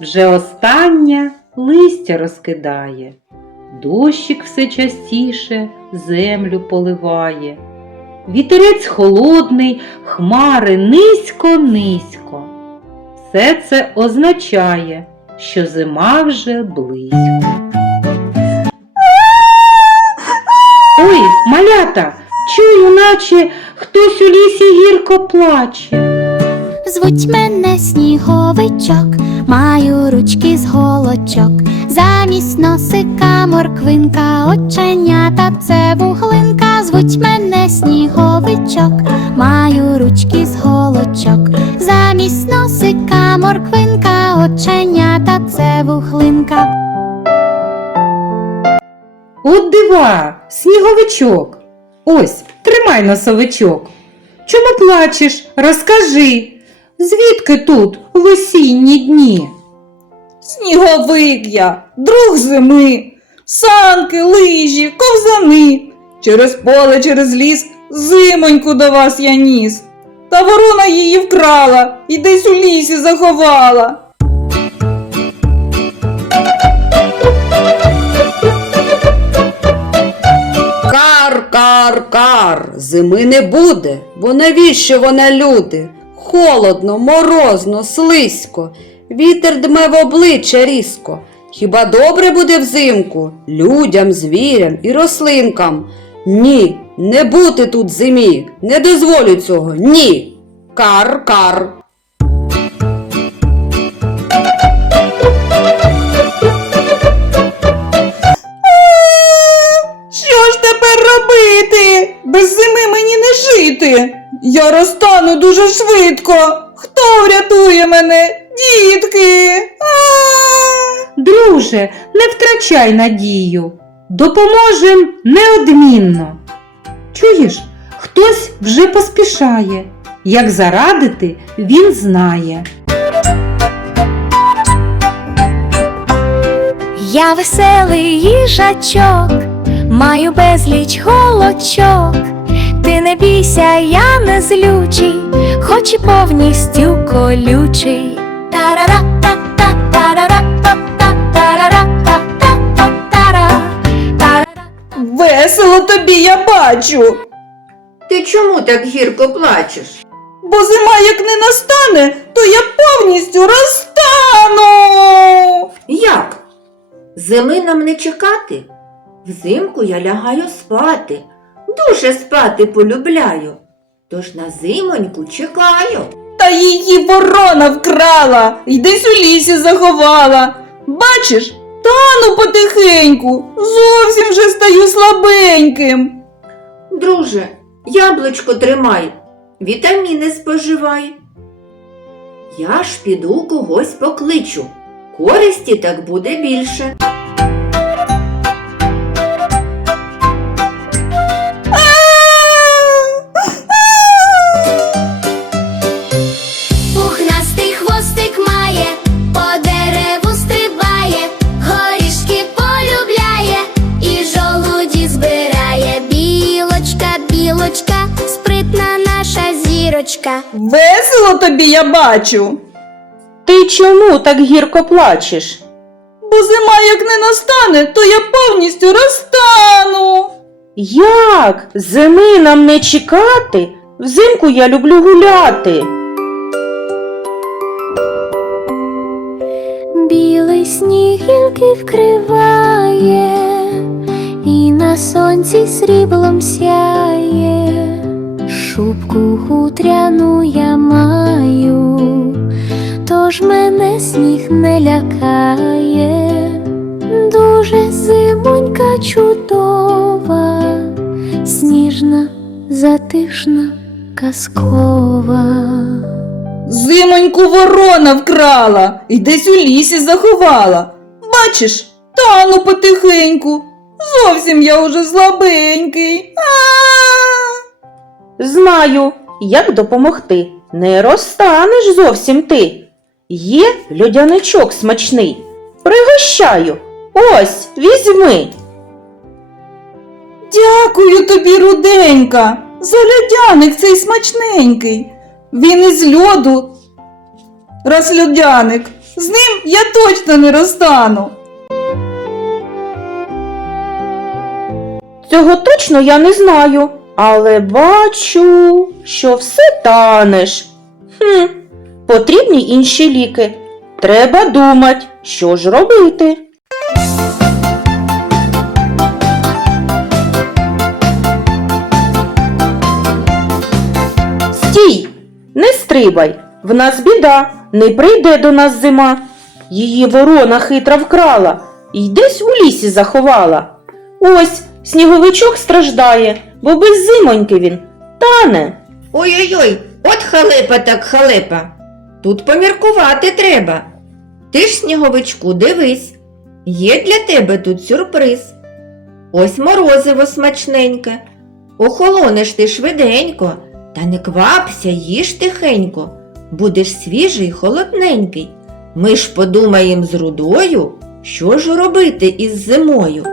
вже остання листя розкидає, дощик все частіше землю поливає. Вітерець холодний, хмари низько-низько. Все це означає, що зима вже близько. Ой, малята, чую, наче хтось у лісі гірко плаче. Звуть мене сніговичок, маю ручки з голочок. Замість носика морквинка, оченята це вуглинка. Звуть мене сніговичок, маю ручки з голочок. Замість носика морквинка, оченята це вуглинка. От дива, сніговичок. Ось, тримай носовичок. Чому плачеш? Розкажи. Звідки тут в осінні дні? Сніговик я, друг зими, санки, лижі, ковзани. Через поле, через ліс зимоньку до вас я ніс. Та ворона її вкрала і десь у лісі заховала. Кар, кар, кар, зими не буде, бо навіщо вона люди? Холодно, морозно, слизько, вітер дме в обличчя різко. Хіба добре буде взимку людям, звірям і рослинкам? Ні, не бути тут зимі, не дозволю цього, ні. Кар, кар. Що ж тепер робити? Без зими мені жити. Я розтану дуже швидко. Хто врятує мене? Дітки. А! Друже, не втрачай надію. Допоможем неодмінно. Чуєш, хтось вже поспішає. Як зарадити, він знає. Я веселий їжачок, маю безліч голочок. Ти не бійся, я не злючий, хоч і повністю колючий. Весело тобі я бачу. Ти чому так гірко плачеш? Бо зима як не настане, то я повністю розтану. Як? Зими нам не чекати? Взимку я лягаю спати, дуже спати полюбляю. Тож на зимоньку чекаю. Та її ворона вкрала і десь у лісі заховала. Бачиш, тану потихеньку, зовсім вже стаю слабеньким. Друже, яблучко тримай, вітаміни споживай. Я ж піду когось покличу. Користі так буде більше. Зірочка. Весело тобі я бачу, Ти чому так гірко плачеш? бо зима як не настане, то я повністю розтану. Як? Зими нам не чекати? Взимку я люблю гуляти. Білий сніг гілки вкриває, і на сонці сріблом сяє. Шубку хутряну я маю, тож мене сніг не лякає. Дуже зимонька чудова, сніжна, затишна, казкова. Зимоньку ворона вкрала і десь у лісі заховала. Бачиш, тану потихеньку. Зовсім я уже слабенький. А! Знаю, як допомогти. Не розстанеш зовсім ти. Є льодяничок смачний. Пригощаю. Ось, візьми. Дякую тобі, руденька, за льодяник цей смачненький. Він із льоду. Раз льодяник, З ним я точно не розстану. Цього точно я не знаю, але бачу, що все танеш. Хм, потрібні інші ліки. Треба думати, що ж робити. Стій, не стрибай, в нас біда, не прийде до нас зима. Її ворона хитра вкрала і десь у лісі заховала. Ось сніговичок страждає, бо без зимоньки він тане. Ой-ой-ой, от халепа так халепа. Тут поміркувати треба. Ти ж, сніговичку, дивись. Є для тебе тут сюрприз. Ось морозиво смачненьке. Охолонеш ти швиденько, та не квапся, їж тихенько. Будеш свіжий холодненький. Ми ж подумаєм з рудою, що ж робити із зимою.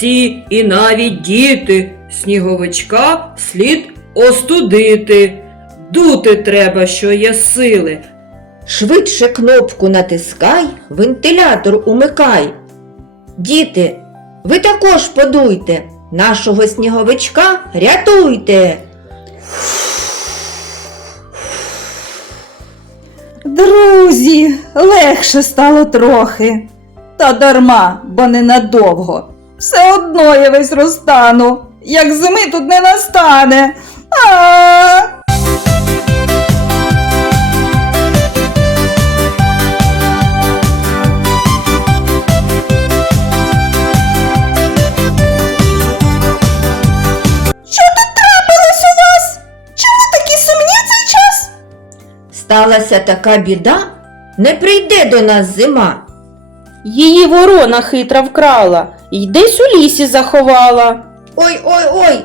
Всі і навіть діти, сніговичка слід остудити. Дути треба, що є сили. Швидше кнопку натискай, вентилятор умикай. Діти, ви також подуйте, нашого сніговичка рятуйте. Друзі, легше стало трохи. Та дарма, бо ненадовго. Все одно я весь розтану, як зими тут не настане. А! Що тут трапилось у вас? Чому такі сумні цей час? Сталася така біда, не прийде до нас зима. Її ворона хитра вкрала і десь у лісі заховала. Ой ой ой.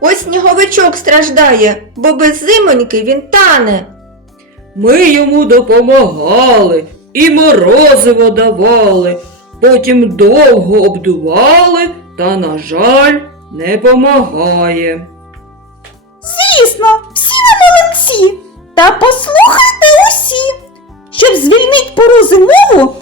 Ось сніговичок страждає, бо без зимоньки він тане. Ми йому допомагали і морозиво давали, потім довго обдували, та, на жаль, не помагає. Звісно, всі ви молодці. Та послухайте усі. Щоб звільнить пору зимову,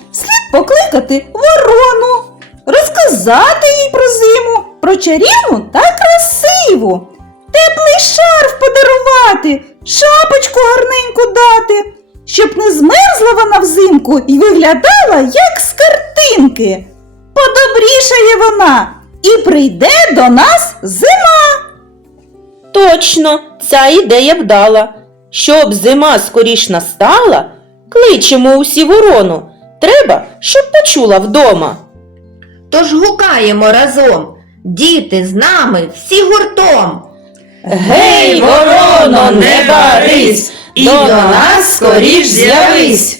покликати ворону, розказати їй про зиму, про чарівну та красиву, теплий шарф подарувати, шапочку гарненьку дати, щоб не змерзла вона взимку і виглядала, як з картинки. Подобрішає вона і прийде до нас зима. Точно, ця ідея вдала. Щоб зима скоріш настала, кличемо усі ворону. Треба, щоб почула вдома. Тож гукаємо разом. Діти з нами всі гуртом. Гей, вороно, не барись, і до нас скоріш з'явись.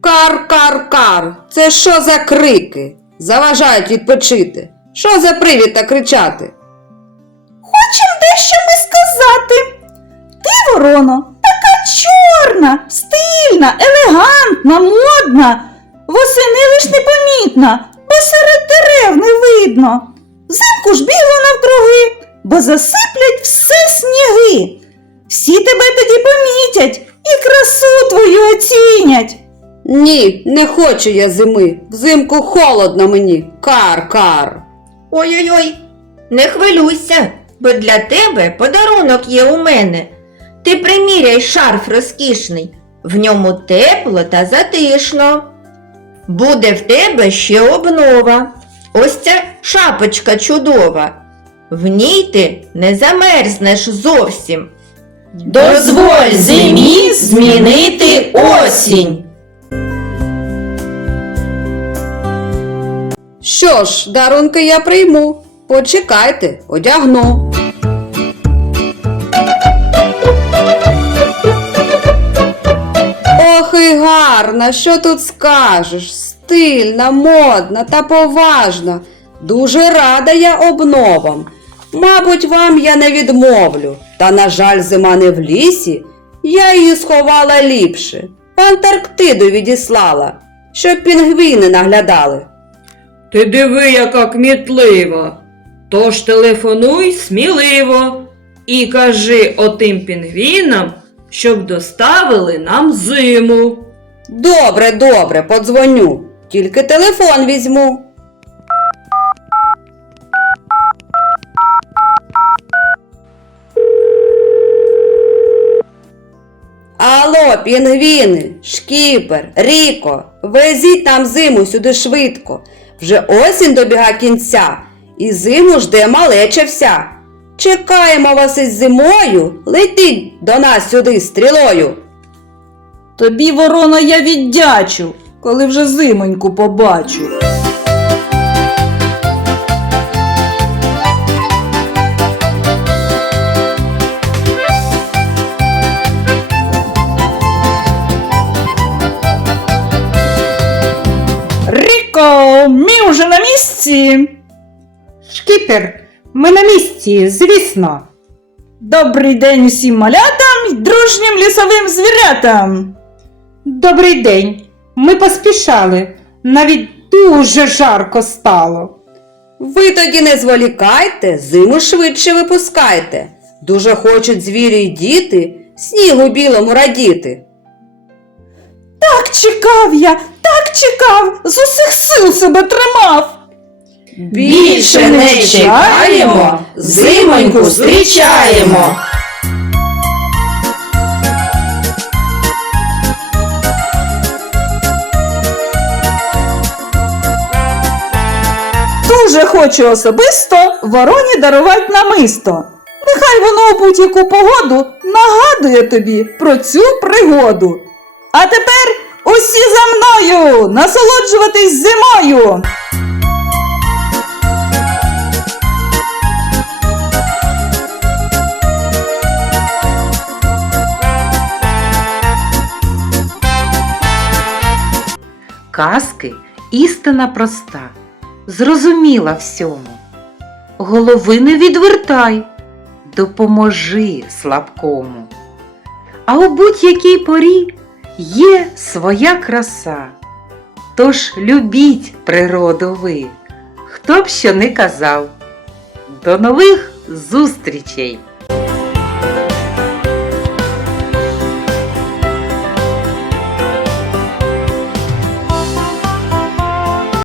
Кар-кар-кар. Це що за крики? Заважають відпочити. Що за привід так кричати? Хочем дещо ми сказати. Ти, ворона, така чорна, стильна, елегантна, модна. Восени лиш непомітна, бо серед дерев не видно. Взимку ж бігла навкруги, бо засиплять все сніги. Всі тебе тоді помітять і красу твою оцінять. Ні, не хочу я зими. Взимку холодно мені. Кар-кар. Ой-ой-ой, не хвилюйся, бо для тебе подарунок є у мене. Ти приміряй шарф розкішний, в ньому тепло та затишно. Буде в тебе ще обнова. Ось ця шапочка чудова. В ній ти не замерзнеш зовсім. Дозволь зимі змінити осінь. Що ж, дарунки я прийму. Почекайте, одягну. Ох і гарна, що тут скажеш? Стильна, модна та поважна. Дуже рада я обновам. Мабуть, вам я не відмовлю, та, на жаль, зима не в лісі, я її сховала ліпше, в Антарктиду відіслала, щоб пінгвіни наглядали. Ти диви, яка кмітлива. Тож телефонуй сміливо і кажи отим пінгвінам, щоб доставили нам зиму. Добре, добре, подзвоню, тільки телефон візьму. Алло, пінгвіни, шкіпер, Ріко, везіть нам зиму сюди швидко. Вже осінь добіга кінця, і зиму жде малеча вся. Чекаємо вас із зимою, летіть до нас сюди стрілою. Тобі, ворона, я віддячу, коли вже зимоньку побачу. Місці. Шкіпер, ми на місці, звісно. Добрий день усім малятам й дружнім лісовим звірятам. Добрий день. Ми поспішали. Навіть дуже жарко стало. Ви тоді не зволікайте, зиму швидше випускайте. Дуже хочуть звірі й діти, снігу білому радіти. Так чекав я, так чекав, з усіх сил себе тримав. Більше не чекаємо, зимоньку зустрічаємо. Дуже хочу особисто вороні дарувати намисто. Нехай воно у будь-яку погоду нагадує тобі про цю пригоду. А тепер усі за мною насолоджуватись зимою. Казки істина проста, зрозуміла всьому. Голови не відвертай, допоможи слабкому. А у будь-якій порі є своя краса. Тож любіть природу ви, хто б що не казав. До нових зустрічей!